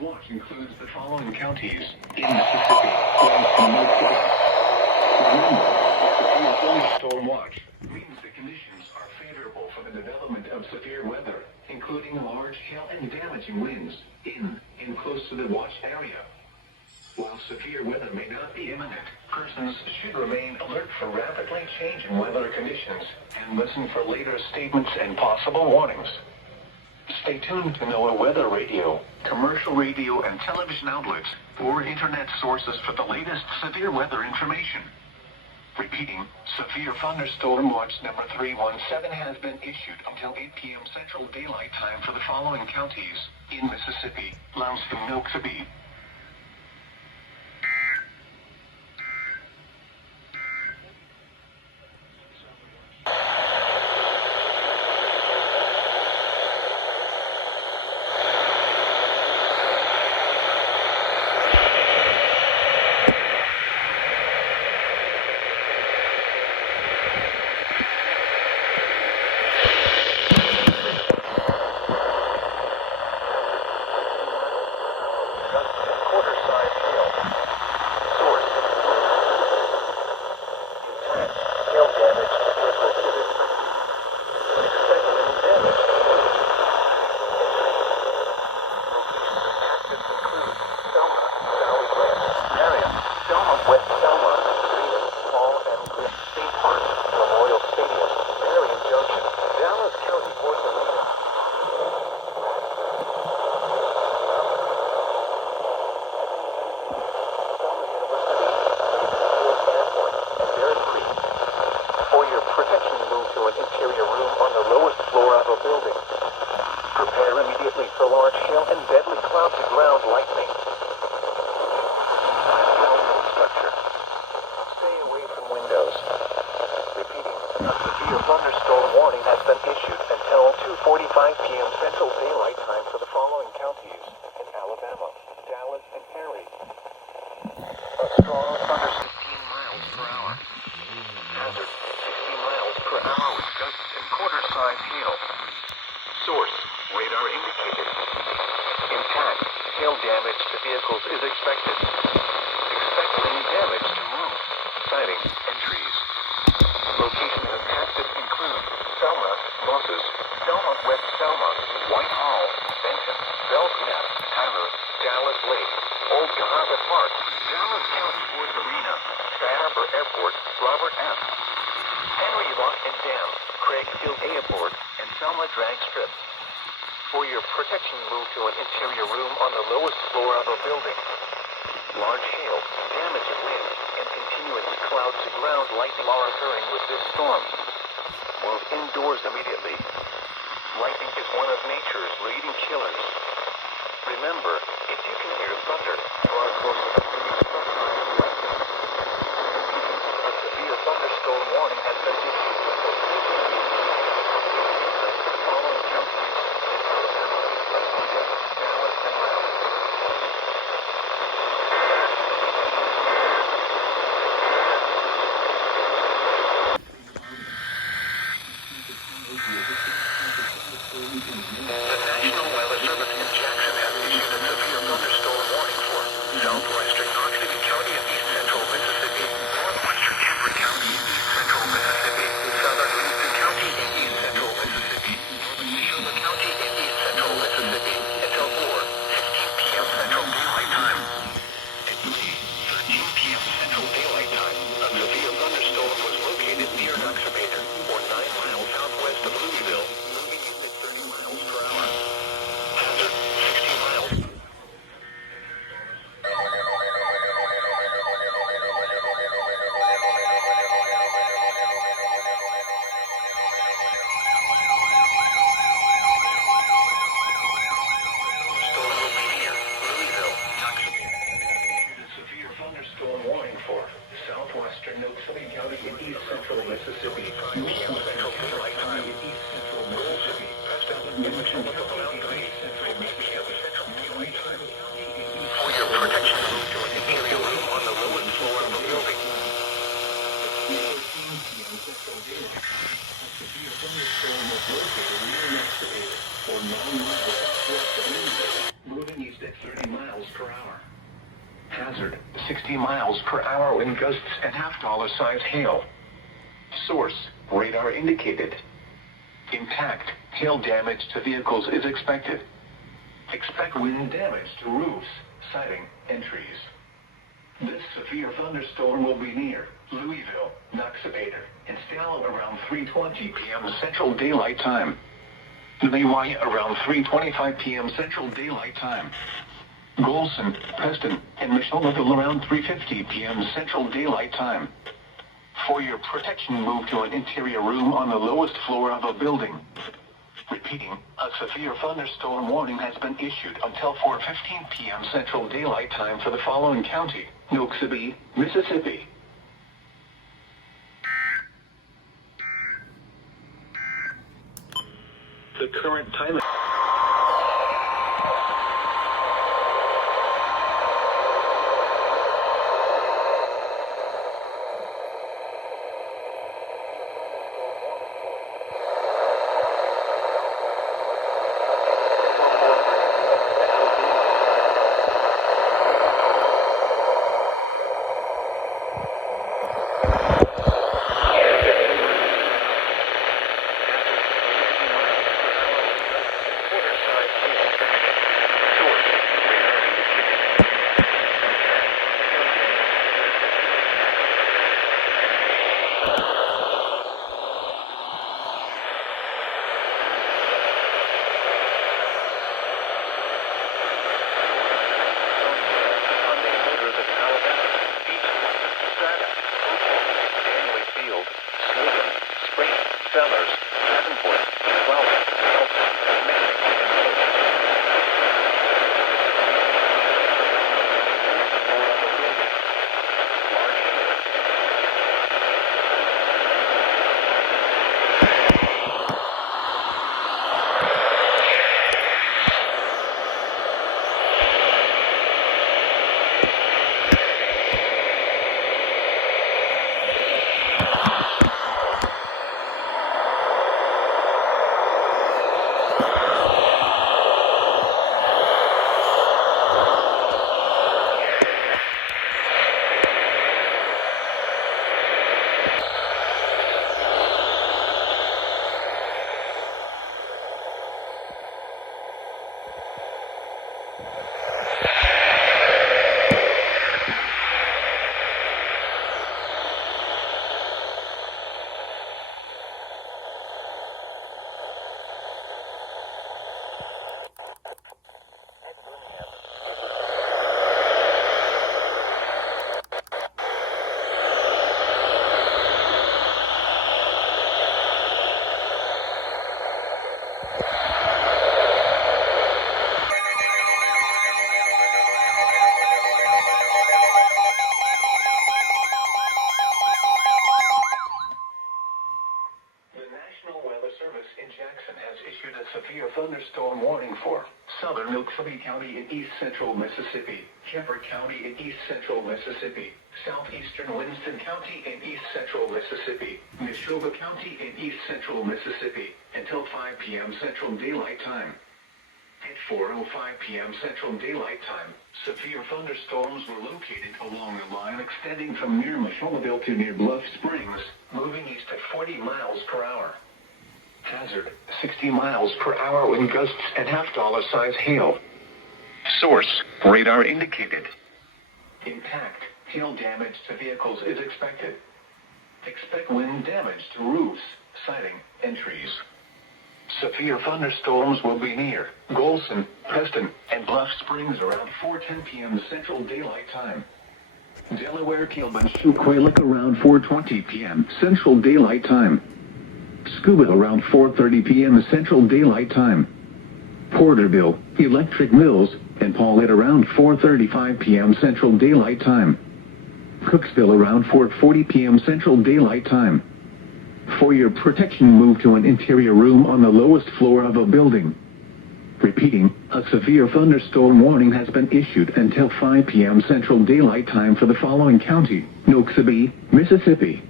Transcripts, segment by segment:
watch includes the following counties in Mississippi. Remember, severe thunderstorm watch means the conditions are favorable for the development of severe weather, including large hail and damaging winds in and close to the watch area. While severe weather may not be imminent, persons should remain alert for rapidly changing weather conditions and listen for later statements and possible warnings. Stay tuned to NOAA Weather Radio, commercial radio and television outlets, or internet sources for the latest severe weather information. Repeating, Severe Thunderstorm Watch number 317 has been issued until 8 p.m. Central Daylight Time for the following counties in Mississippi. Lounge to Milk the Bee. The National Weather Service in Jackson has issued a severe thunderstorm 60 miles per hour wind gusts and half-dollar size hail. Source, radar indicated. Impact, hail damage to vehicles is expected. Expect wind damage to roofs, siding, and trees. This severe thunderstorm will be near Louisville, Noxapater, and Stalo around 3:20 p.m. Central Daylight Time. Leeway around 3:25 p.m. Central Daylight Time. Golson, Preston, and Michelleaville around 3:50 p.m. Central Daylight Time. For your protection, move to an interior room on the lowest floor of a building. Repeating, a severe thunderstorm warning has been issued until 4:15 p.m. Central Daylight Time for the following county: Noxapater, Mississippi. The current time. Severe thunderstorm warning for southern Noxapater County in east central Mississippi, Shepherd County in east central Mississippi, southeastern Winston County in east central Mississippi, Neshoba County in east central Mississippi, until 5 p.m. Central Daylight Time. At 4:05 p.m. Central Daylight Time, severe thunderstorms were located along the line extending from near Michelleaville to near Bluff Springs, moving east at 40 miles per hour. Hazard, 60 miles per hour wind gusts and half-dollar size hail. Source, radar indicated. Impact, hail damage to vehicles is expected. Expect wind damage to roofs, siding, and trees. Severe thunderstorms will be near Golson, Preston, and Bluff Springs around 4:10 p.m. Central Daylight Time. Delaware, Kilburn, Schuqualak around 4:20 p.m. Central Daylight Time. Scuba around 4:30 p.m. Central Daylight Time. Porterville, Electric Mills, and Paulette around 4:35 p.m. Central Daylight Time. Cooksville around 4:40 p.m. Central Daylight Time. For your protection, move to an interior room on the lowest floor of a building. Repeating, a severe thunderstorm warning has been issued until 5 p.m. Central Daylight Time for the following county: Noxapater, Mississippi.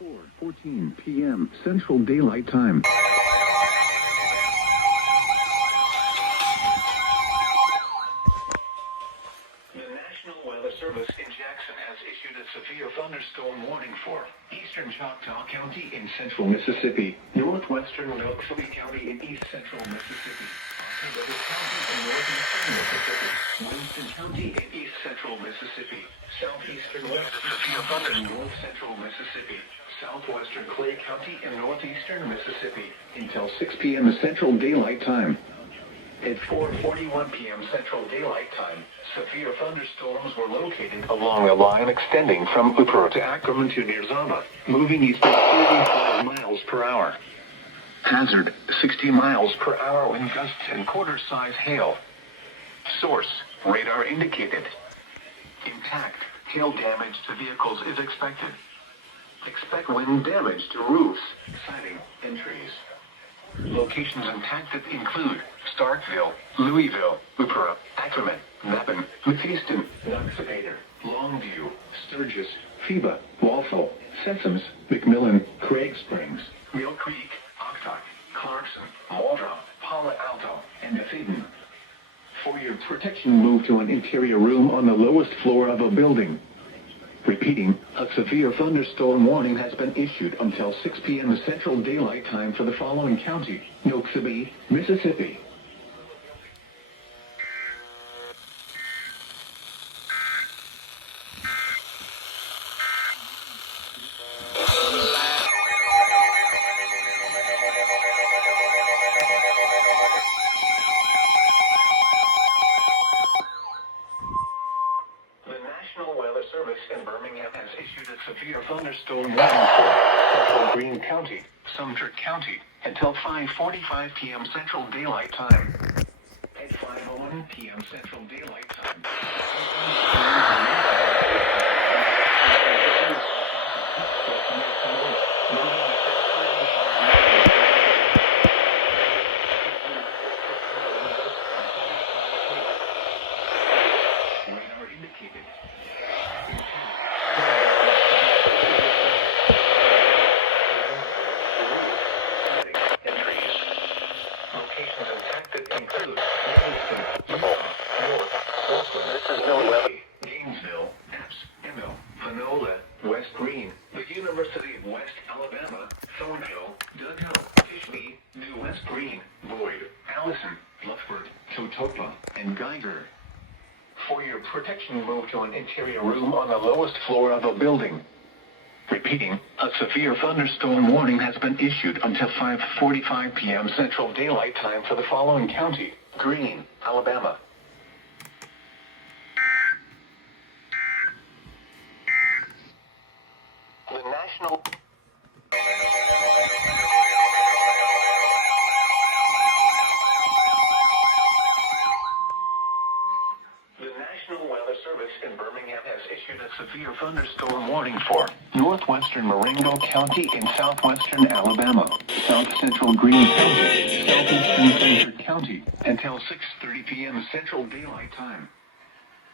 4:14 p.m. Central Daylight Time. Choctaw County in central Mississippi, northwestern Wilkes-Barre County in east central Mississippi, Ocklawaha County in northeastern Mississippi, Winston County in east central Mississippi, southeastern West Virginia in north central Mississippi, southwestern Clay County in northeastern Mississippi until 6 p.m. Central Daylight Time. At 4:41 p.m. Central Daylight Time, severe thunderstorms were located along a line extending from Upper to Ackerman to near Zama, moving east at 35 miles per hour. Hazard, 60 miles per hour wind gusts and quarter-size hail. Source, radar indicated. Intact, hail damage to vehicles is expected. Expect wind damage to roofs, siding, and trees. Locations impacted include Starkville, Louisville, Upera, Ackerman, Mappin, Mephiston, Noxapater, Longview, Sturgis, Phoeba, Walthall, Sessoms, McMillan, Craig Springs, Mill Creek, Octok, Clarkson, Waldrop, Palo Alto, and Effingham. For your protection, move to an interior room on the lowest floor of a building. Repeating, a severe thunderstorm warning has been issued until 6 p.m. Central Daylight Time for the following county: Noxubee, Mississippi. In Birmingham has issued a severe thunderstorm warning for central Greene County, Sumter County, until 5:45 p.m. Central Daylight Time. At 5:01 p.m. Central Daylight Time, radar indicated. Gainesville, Epps, Emmett, Panola, West Greene, the University of West Alabama, Thornhill, Dughill, Tishley, New West Greene, Boyd, Allison, Blufford, Totopa, and Geiger. For your protection, move to an interior room on the lowest floor of a building. Repeating, a severe thunderstorm warning has been issued until 5:45 p.m. Central Daylight Time for the following county: Greene, Alabama. The National Weather Service in Birmingham has issued a severe thunderstorm warning for northwestern Marengo County in southwestern Alabama, south central Greene County, southeastern Sumter County, until 6:30 p.m. Central Daylight Time.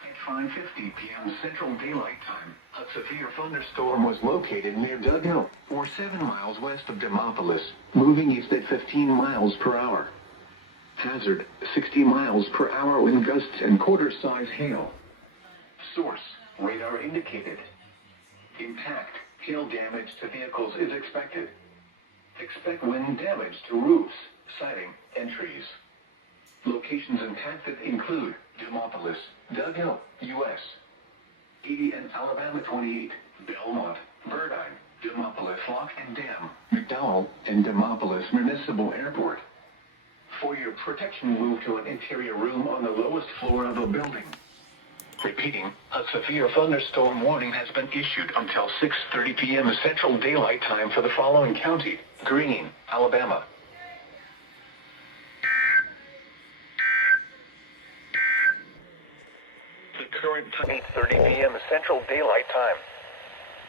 At 5:50 p.m. Central Daylight Time, a severe thunderstorm was located near Dughill, or 7 miles west of Demopolis, moving east at 15 miles per hour. Hazard, 60 miles per hour wind gusts and quarter-size hail. Source, radar indicated. Intact, hail damage to vehicles is expected. Expect wind damage to roofs, siding, and trees. Locations impacted include Demopolis, Dughill, U.S. 80 and Alabama 28, Belmont, Verdine, Demopolis Lock and Dam, McDowell, and Demopolis Municipal Airport. For your protection, move to an interior room on the lowest floor of a building. Repeating, a severe thunderstorm warning has been issued until 6:30 p.m. Central Daylight Time for the following county: Greene, Alabama. The current time 8:30 p.m. Central Daylight Time.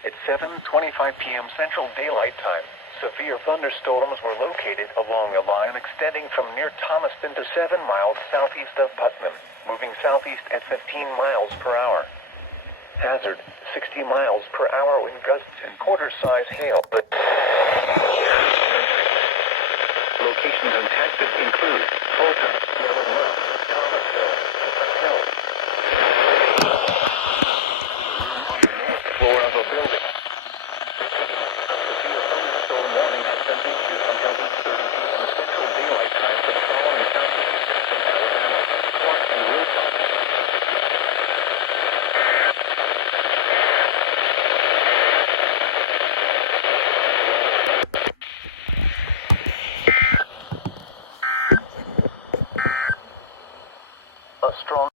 At 7:25 p.m. Central Daylight Time, severe thunderstorms were located along a line extending from near Thomaston to 7 miles southeast of Putnam, moving southeast at 15 miles per hour. Hazard, 60 miles per hour wind gusts and quarter-size hail. Locations impacted include Fulton,